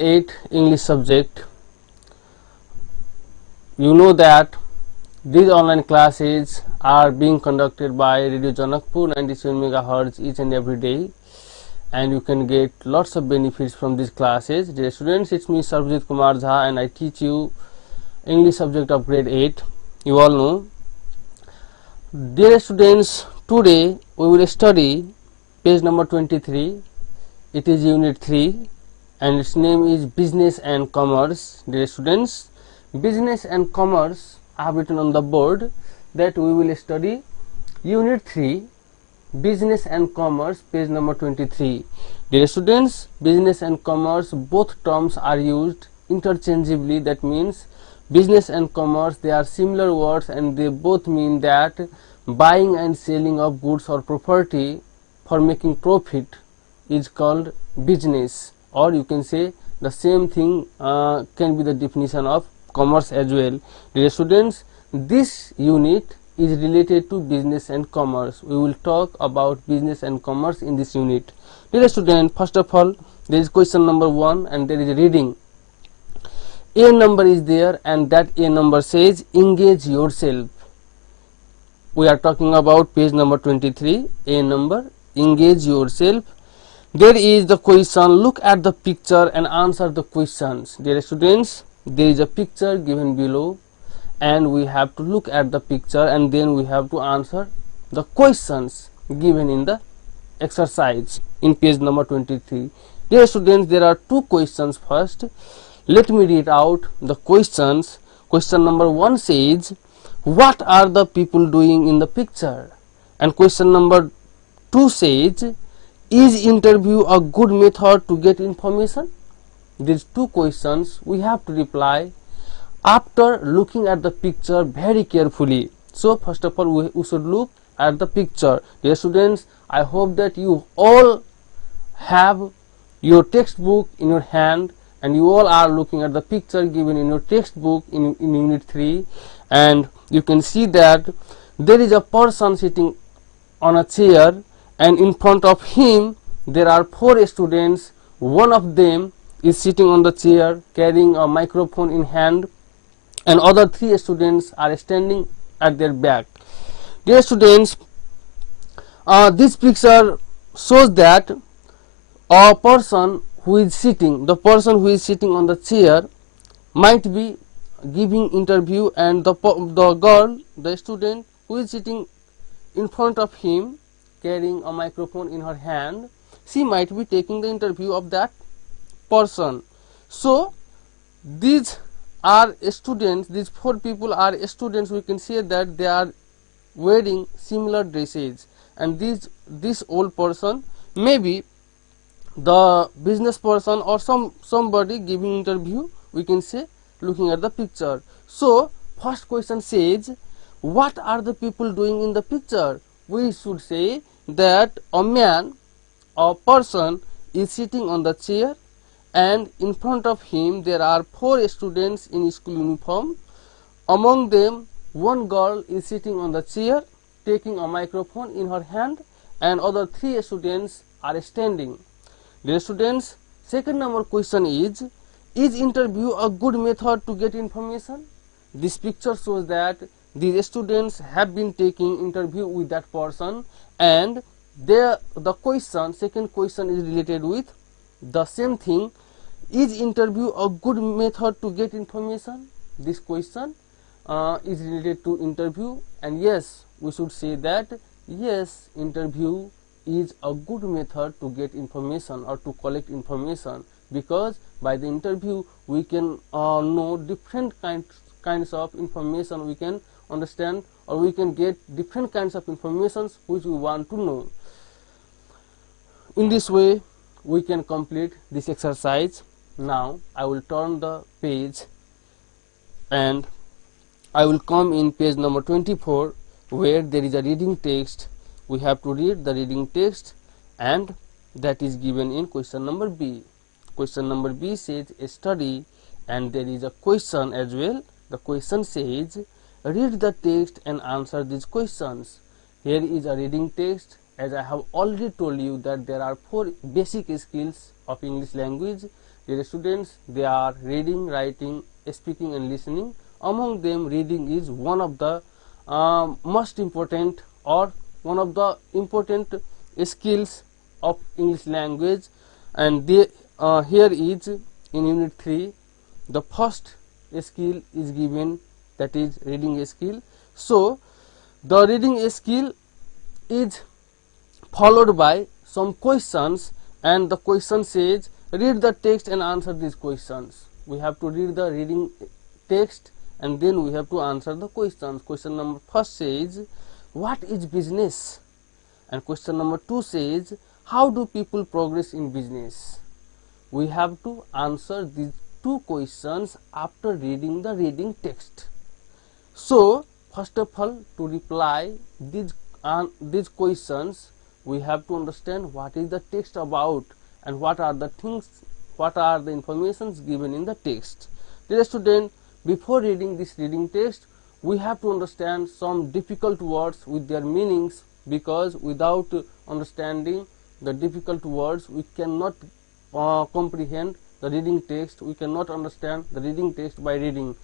8 English subject. You know that these online classes are being conducted by Radio Janakpur 97 MHz each and every day, and you can get lots of benefits from these classes. Dear students, it's me Sarvjit Kumar Jha and I teach you English subject of grade 8. You all know. Dear students, today we will study page number 23. It is unit 3 and its name is Business and Commerce. Dear students, Business and Commerce, I have written on the board that we will study unit 3 Business and Commerce, page number 23. Dear students, Business and Commerce, both terms are used interchangeably. That means business and commerce, they are similar words and they both mean that buying and selling of goods or property for making profit is called business, or you can say the same thing can be the definition of commerce as well. Dear students, this unit is related to business and commerce. We will talk about business and commerce in this unit. Dear student, first of all, there is question number 1 and there is a reading. A number is there and that A number says engage yourself. We are talking about page number 23, A number, engage yourself. There is the question, look at the picture and answer the questions. Dear students, there is a picture given below and we have to look at the picture and then we have to answer the questions given in the exercise in page number 23. Dear students, there are two questions first. Let me read out the questions. Question number 1 says, what are the people doing in the picture? And question number 2 says, is interview a good method to get information? These two questions we have to reply after looking at the picture very carefully. So first of all, we should look at the picture. Dear students, I hope that you all have your textbook in your hand and you all are looking at the picture given in your textbook in unit 3, and you can see that there is a person sitting on a chair and in front of him there are 4 students. One of them is sitting on the chair carrying a microphone in hand and other 3 students are standing at their back. Dear students, this picture shows that a person who is sitting, the person who is sitting on the chair might be giving interview, and the girl, the student who is sitting in front of him carrying a microphone in her hand, she might be taking the interview of that person. So these are students, these 4 people are students. We can say that they are wearing similar dresses, and this old person may be the business person or somebody giving interview, we can say, looking at the picture. So first question says, what are the people doing in the picture? We should say that a man, a person is sitting on the chair and in front of him there are 4 students in school uniform. Among them, one girl is sitting on the chair taking a microphone in her hand and other 3 students are standing. Dear students, second number question is interview a good method to get information? This picture shows that these students have been taking interview with that person, and the question, second question is related with the same thing. Is interview a good method to get information? This question is related to interview, and yes, we should say that yes, interview is a good method to get information or to collect information, because by the interview we can know different kinds of information, we can understand or we can get different kinds of informations which we want to know. In this way we can complete this exercise. Now I will turn the page and I will come in page number 24 where there is a reading text. We have to read the reading text and that is given in question number B. Question number B says a study, and there is a question as well. The question says read the text and answer these questions. Here is a reading text. As I have already told you that there are 4 basic skills of English language. Dear students, they are reading, writing, speaking and listening. Among them, reading is one of the most important or one of the important skills of English language, and here is in unit 3 the first skill is given, that is reading skill. So the reading skill is followed by some questions, and the question says read the text and answer these questions. We have to read the reading text and then we have to answer the questions. Question number first says what is business, and question number 2 says how do people progress in business. We have to answer these two questions after reading the reading text. So first of all, to reply these questions, we have to understand what is the text about and what are the informations given in the text. Dear student, before reading this reading text, we have to understand some difficult words with their meanings, because without understanding the difficult words we cannot comprehend the reading text, we cannot understand the reading text by reading.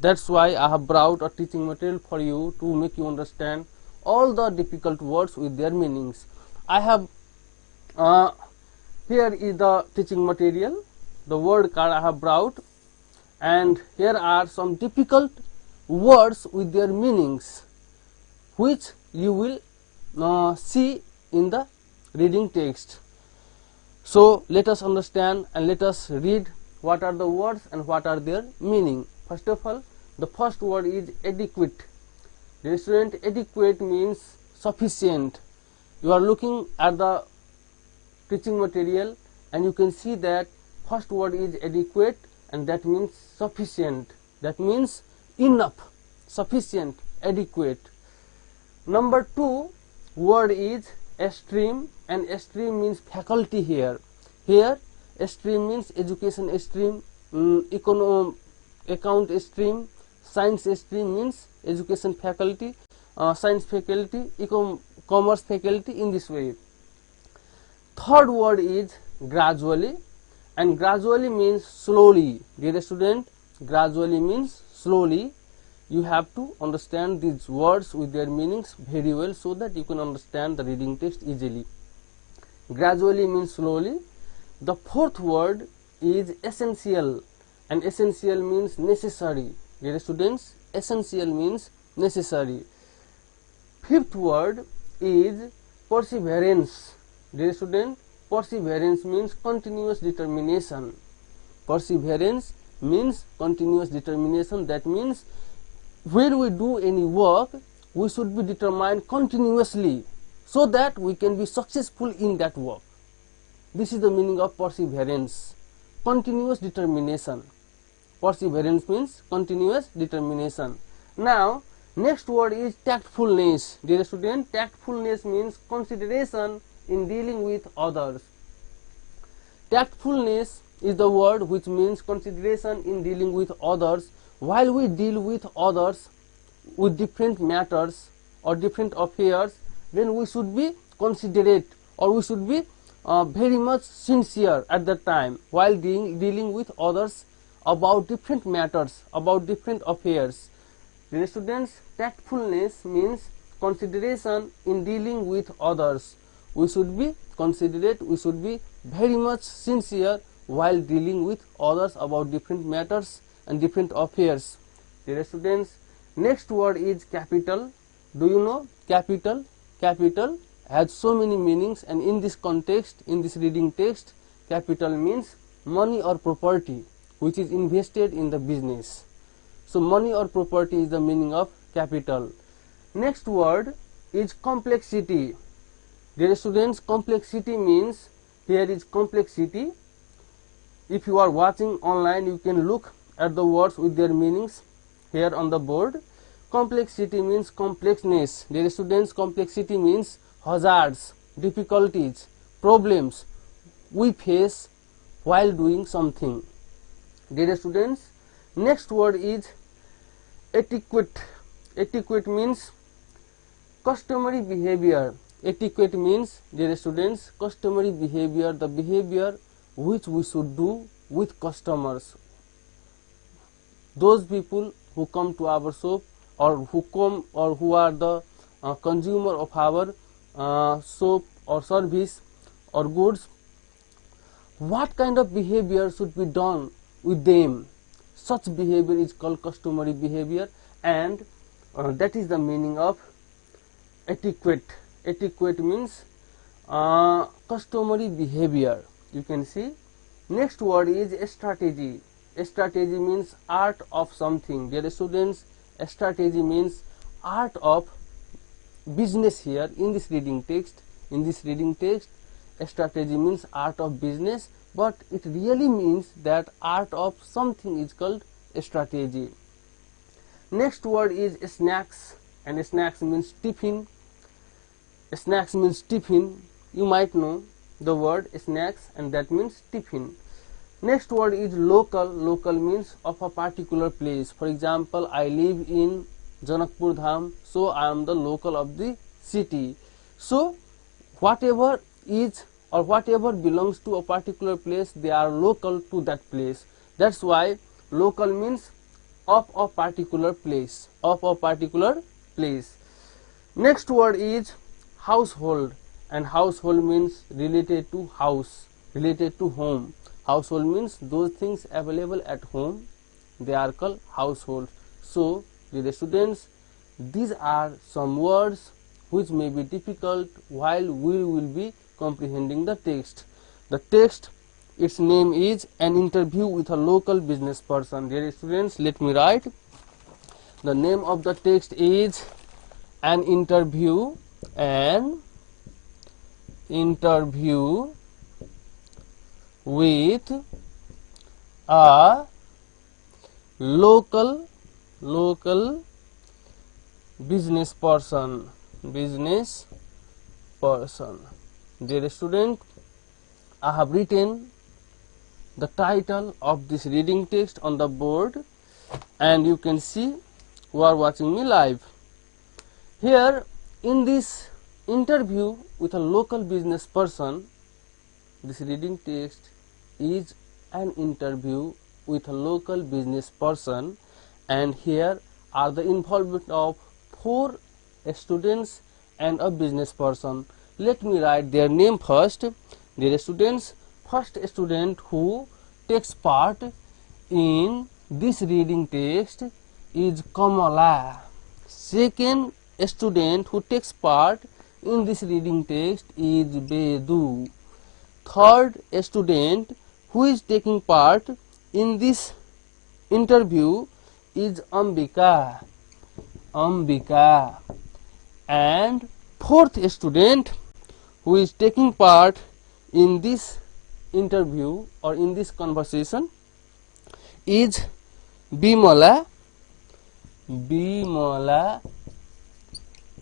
That's why I have brought a teaching material for you to make you understand all the difficult words with their meanings. I have here is the teaching material, the word card I have brought, and here are some difficult words with their meanings which you will see in the reading text. So let us understand and let us read what are the words and what are their meaning. First of all, the first word is adequate. Dear student, adequate means sufficient. You are looking at the teaching material and you can see that first word is adequate, and that means sufficient, that means enough, sufficient, adequate. Number 2 word is stream, and stream means faculty here. Here stream means education stream, account stream, science stream means education faculty, science faculty, commerce faculty, in this way. Third word is gradually, and gradually means slowly. Dear student, gradually means slowly. You have to understand these words with their meanings very well so that you can understand the reading text easily. Gradually means slowly. The fourth word is essential, and essential means necessary. Dear students, essential means necessary. Fifth word is perseverance. Dear student, perseverance means continuous determination. Perseverance means continuous determination. That means when we do any work, we should be determined continuously so that we can be successful in that work. This is the meaning of perseverance, continuous determination. Perseverance means continuous determination. Now, next word is tactfulness. Dear student, tactfulness means consideration in dealing with others. Tactfulness is the word which means consideration in dealing with others. While we deal with others with different matters or different affairs, then we should be considerate, or we should be very much sincere at that time while dealing with others about different matters, about different affairs. Dear students, tactfulness means consideration in dealing with others. We should be considerate, we should be very much sincere while dealing with others about different matters and different affairs. Dear students, next word is capital. Do you know capital? Capital has so many meanings, and in this context, in this reading text, capital means money or property which is invested in the business. So money or property is the meaning of capital. Next word is complexity. Dear students, complexity means, here is complexity. If you are watching online, you can look at the words with their meanings here on the board. Complexity means complexness. Dear students, complexity means hazards, difficulties, problems we face while doing something. Dear students, next word is etiquette. Etiquette means customary behavior. Etiquette means, dear students, customary behavior, the behavior which we should do with customers. Those people who come to our shop, or who are the consumer of our soap or service or goods, what kind of behavior should be done with them? Such behavior is called customary behavior, and that is the meaning of etiquette. Etiquette means customary behavior. You can see. Next word is strategy. Strategy means art of something. Dear students, strategy means art of business. Here in this reading text, strategy means art of business, but it really means that art of something is called strategy. Next word is snacks, and snacks means tiffin. Snacks means tiffin. You might know the word snacks, and that means tiffin. Next word is local. Local means of a particular place. For example, I live in Janakpur Dham, so I am the local of the city. So whatever is or whatever belongs to a particular place, they are local to that place. That's why local means of a particular place. Of a particular place. Next word is household, and household means related to house, related to home. Household means those things available at home, they are called household. So, dear students, these are some words which may be difficult while we will be comprehending the text. The text, its name is An Interview with a Local Business Person. Dear students, let me write. The name of the text is An Interview, an interview with a local business person. Dear student, I have written the title of this reading text on the board, and you can see who are watching me live. Here in this interview with a local business person, this reading text is an interview with a local business person, and here are the involvement of 4 students and a business person. Let me write their name first. Dear students, first student who takes part in this reading text is Kamala. Second student who takes part in this reading text is Bedu. Third student who is taking part in this interview is Ambika. And fourth student who is taking part in this interview or in this conversation is Bimala.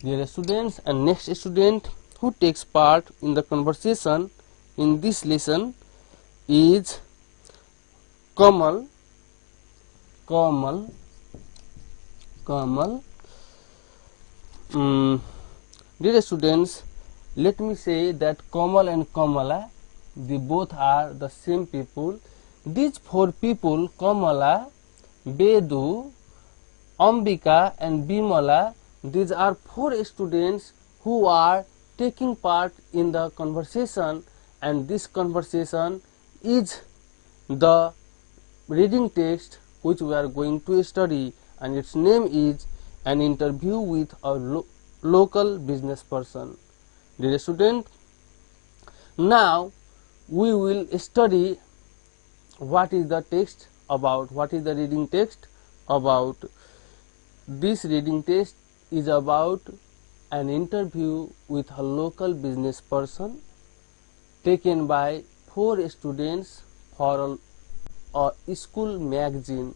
Dear students, and next student who takes part in the conversation in this lesson is Kamal. Dear students, let me say that Kamal and Kamala, they both are the same people. These 4 people, Kamala, Bedu, Ambika and Bimala, these are 4 students who are taking part in the conversation, and this conversation is the reading text which we are going to study, and its name is An Interview with a Local Business Person. Dear student, now we will study what is the text about, what is the reading text about. This reading text is about an interview with a local business person taken by 4 students for a school magazine.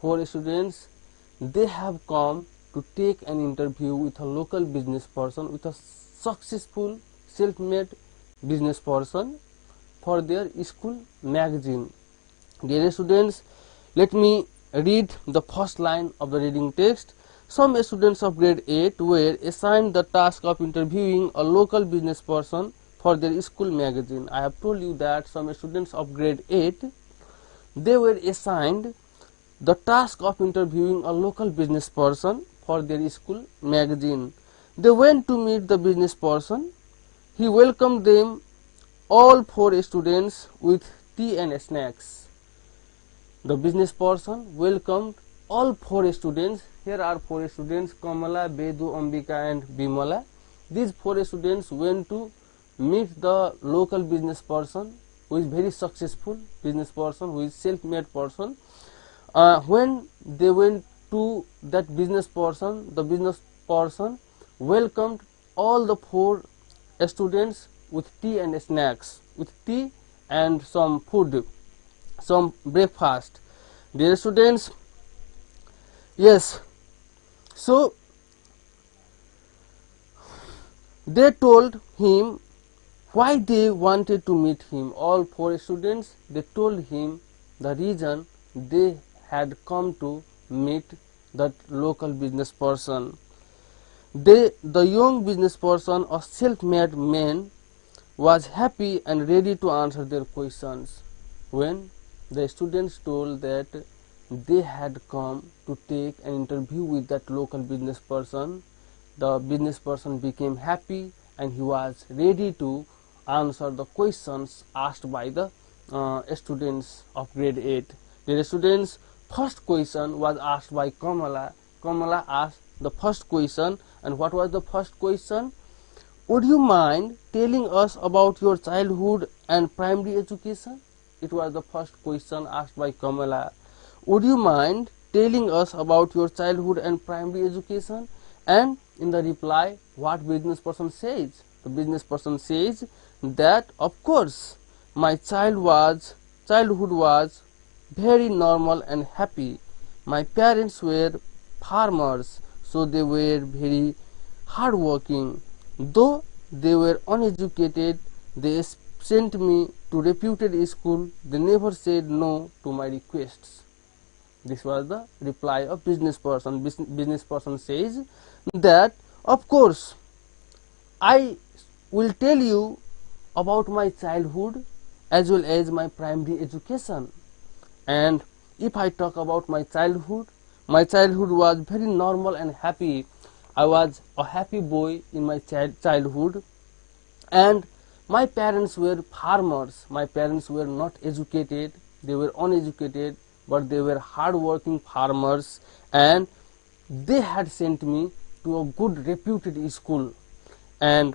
4 students, they have come to take an interview with a local business person, with a successful self-made business person for their school magazine. Dear students, let me read the first line of the reading text. Some students of grade 8 were assigned the task of interviewing a local business person for their school magazine. I have told you that some students of grade 8 they were assigned the task of interviewing a local business person for their school magazine. They went to meet the business person. He welcomed them, all 4 students, with tea and snacks. The business person welcomed all 4 students. Here are 4 students: Kamala, Bedu, Ambika and Bimala. These 4 students went to meet the local business person, who is very successful business person, who is self-made person. When they went to that business person, the business person welcomed all the 4 students with tea and snacks, with tea and some food, some breakfast. Dear students, yes, so they told him why they wanted to meet him. All 4 students, they told him the reason they had come to meet that local business person. The young business person, a self-made man, was happy and ready to answer their questions. When the students told that they had come to take an interview with that local business person, the business person became happy and he was ready to answer the questions asked by the students of grade 8. The students' first question was asked by Kamala. Kamala asked the first question, and what was the first question? Would you mind telling us about your childhood and primary education? It was the first question asked by Kamala. Would you mind telling us about your childhood and primary education? And in the reply, what business person says? The business person says that, of course, my childhood was very normal and happy. My parents were farmers, so they were very hardworking. Though they were uneducated, they sent me to reputed school. They never said no to my requests. This was the reply of business person. Business person says that, of course, I will tell you about my childhood as well as my primary education. And if I talk about my childhood was very normal and happy. I was a happy boy in my childhood, and my parents were farmers. My parents were not educated, they were uneducated, but they were hard-working farmers, and they had sent me to a good reputed school, and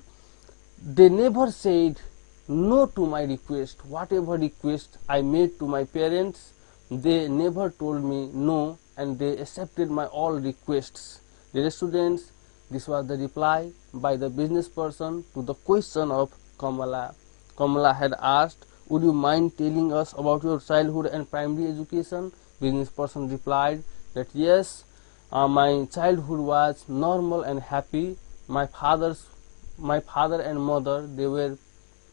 they never said no to my request. Whatever request I made to my parents, they never told me no, and they accepted my all requests. Dear students, this was the reply by the business person to the question of Kamala. Kamala had asked, would you mind telling us about your childhood and primary education? Business person replied that yes, my childhood was normal and happy. My father and mother, they were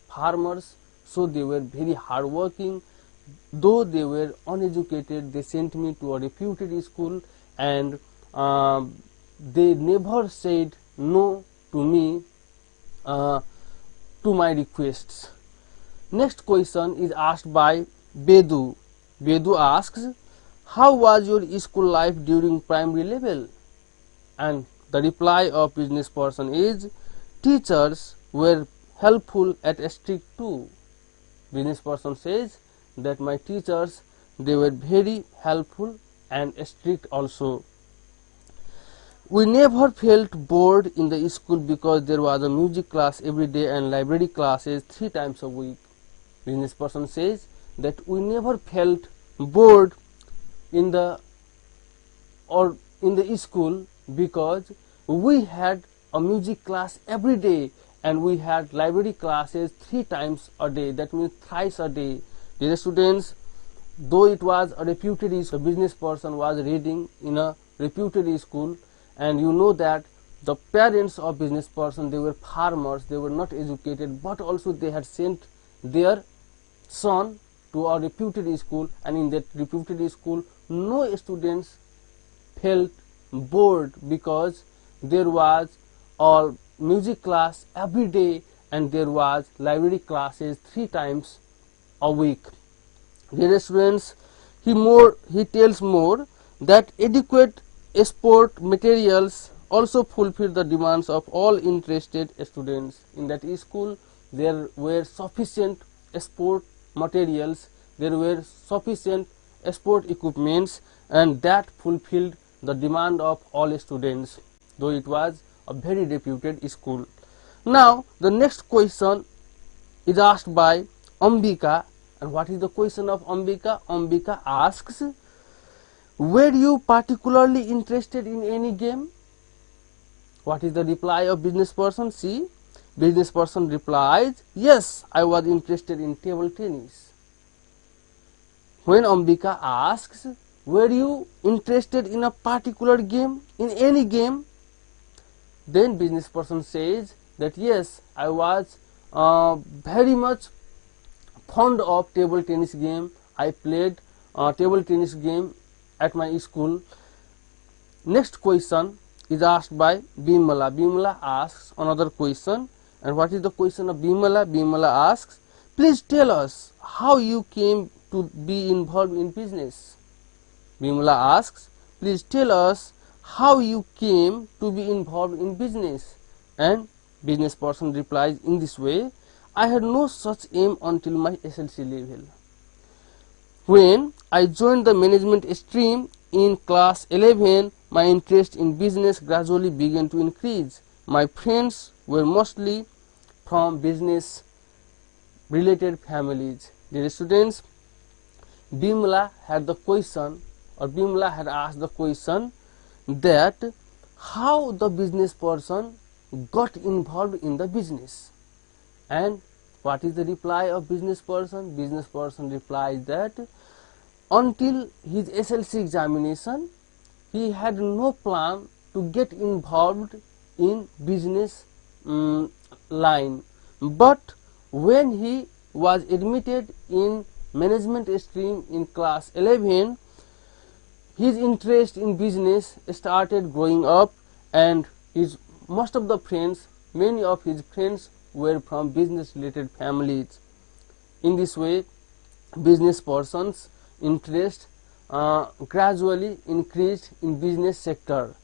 farmers, so they were very hardworking. Though they were uneducated, they sent me to a reputed school, and they never said no to me, to my requests. Next question is asked by Bedu. Bedu asks, how was your school life during primary level? And the reply of business person is, teachers were helpful at strict too. Business person says that my teachers, they were very helpful and strict also. We never felt bored in the school because there was a music class every day and library classes 3 times a week. Business person says that we never felt bored in the school because we had a music class every day and we had library classes 3 times a day, that means thrice a day. Dear students, though it was a reputed school, the business person was reading in a reputed school, and you know that the parents of business person, they were farmers, they were not educated, but also they had sent their son to a reputed school, and in that reputed school no students felt bored because there was a music class every day and there was library classes 3 times a week. Dear students, He tells more that adequate sport materials also fulfill the demands of all interested students. In that school, there were sufficient sport materials, there were sufficient sport equipments, and that fulfilled the demand of all students, though it was a very reputed school. Now, the next question is asked by Ambika. And what is the question of Ambika? Ambika asks, were you particularly interested in any game? What is the reply of business person? See, business person replies, yes, I was interested in table tennis. When Ambika asks, were you interested in a particular game, in any game? Then business person says that yes, I was very much fond of table tennis game. I played table tennis game at my school. Next question is asked by Bimala. Bimala asks another question. And what is the question of Bimala? Bimala asks, please tell us how you came to be involved in business. Bimala asks, please tell us how you came to be involved in business. And business person replies in this way, I had no such aim until my SLC level. When I joined the management stream in class 11, my interest in business gradually began to increase. My friends were mostly from business related families. Dear students, Bimala had the question, or Bimala had asked the question that how the business person got involved in the business. And what is the reply of business person? Business person replies that until his SLC examination, he had no plan to get involved in business line. But when he was admitted in management stream in class 11, his interest in business started growing up, and most of the friends, many of his friends were from business related families. In this way, business person's interest gradually increased in business sector.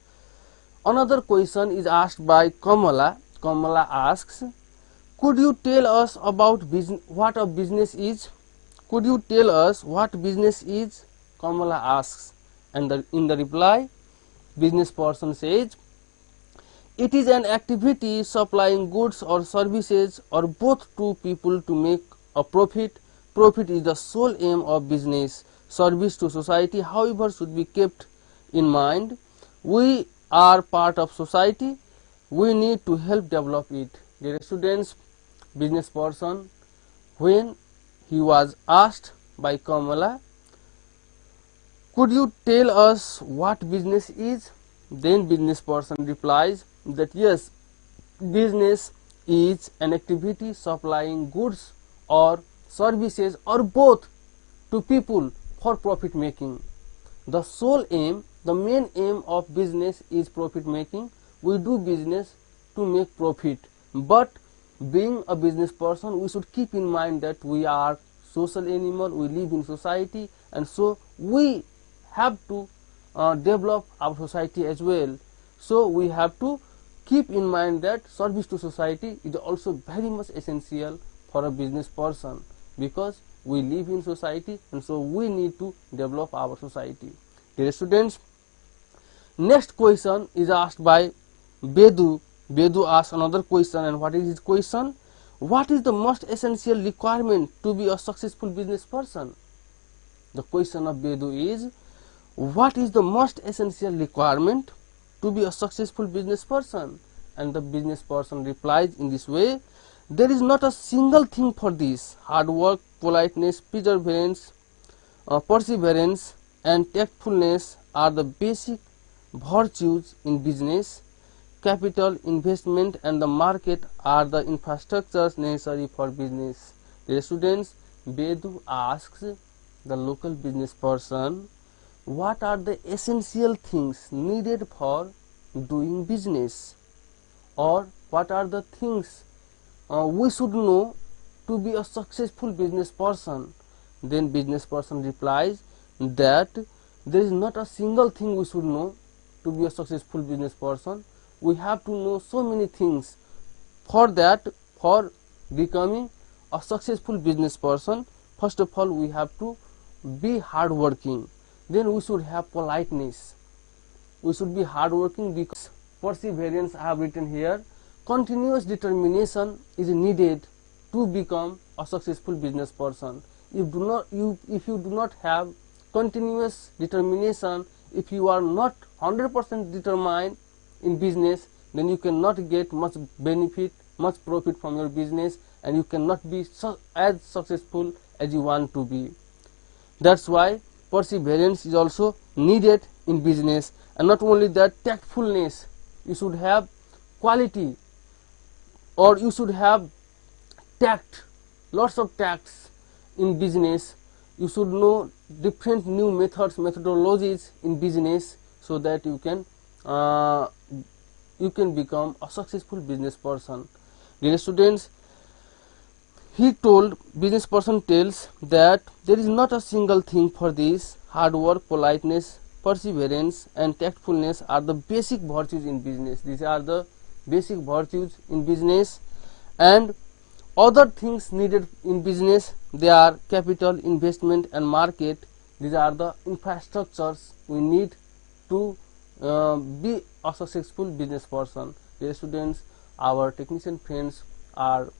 Another question is asked by Kamala. Kamala asks, could you tell us about what a business is? Could you tell us what business is? Kamala asks, and in the reply, business person says, it is an activity supplying goods or services or both to people to make a profit. Profit is the sole aim of business. Service to society, however, should be kept in mind. We are part of society. We need to help develop it. Dear students, business person, when he was asked by Kamala, could you tell us what business is? Then business person replies that yes, business is an activity supplying goods or services or both to people for profit making. The sole aim, the main aim of business is profit making. We do business to make profit, but being a business person, we should keep in mind that we are social animal, we live in society, and so we have to develop our society as well. So we have to keep in mind that service to society is also very much essential for a business person, because we live in society, and so we need to develop our society. Dear students, next question is asked by Bedu. Bedu asks another question, and what is his question? What is the most essential requirement to be a successful business person? The question of Bedu is, what is the most essential requirement to be a successful business person? And the business person replies in this way, there is not a single thing for this. Hard work, politeness, perseverance, and tactfulness are the basic virtues in business. Capital, investment, and the market are the infrastructures necessary for business. Dear students, Bedu asks the local business person, what are the essential things needed for doing business, or what are the things we should know to be a successful business person? Then business person replies, that there is not a single thing we should know to be a successful business person. We have to know so many things. For that, for becoming a successful business person, first of all we have to be hardworking. Then we should have politeness. We should be hardworking because perseverance I have written here. Continuous determination is needed to become a successful business person. If you do not have continuous determination, if you are not 100% determined in business, then you cannot get much benefit, much profit from your business, and you cannot be as successful as you want to be. That's why perseverance is also needed in business. And not only that, tactfulness. You should have quality, or you should have tact, lots of tacts in business. You should know different new methods, methodologies in business, so that you can become a successful business person. Dear students, business person tells that there is not a single thing for this. Hard work, politeness, perseverance and tactfulness are the basic virtues in business. These are the basic virtues in business, and other things needed in business, they are capital, investment and market. These are the infrastructures we need to be a successful business person. Dear students, our technician friends are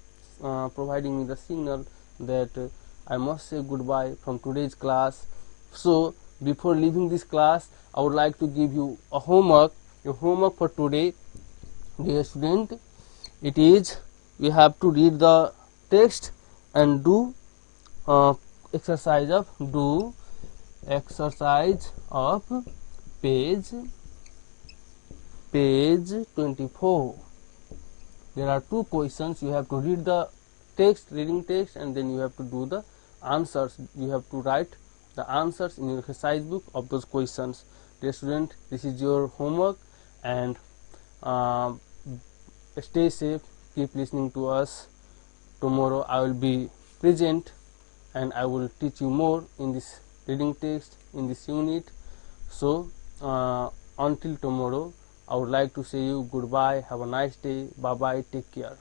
providing me the signal that I must say goodbye from today's class. So before leaving this class, I would like to give you a homework. Your homework for today, dear student, it is we have to read the text and do exercise of page 24. There are two questions. You have to read the reading text, and then you have to do the answers. You have to write the answers in your exercise book of those questions. Dear student, this is your homework, and stay safe, keep listening to us. Tomorrow I will be present and I will teach you more in this reading text, in this unit. So until tomorrow, I would like to say you goodbye, have a nice day, bye bye, take care.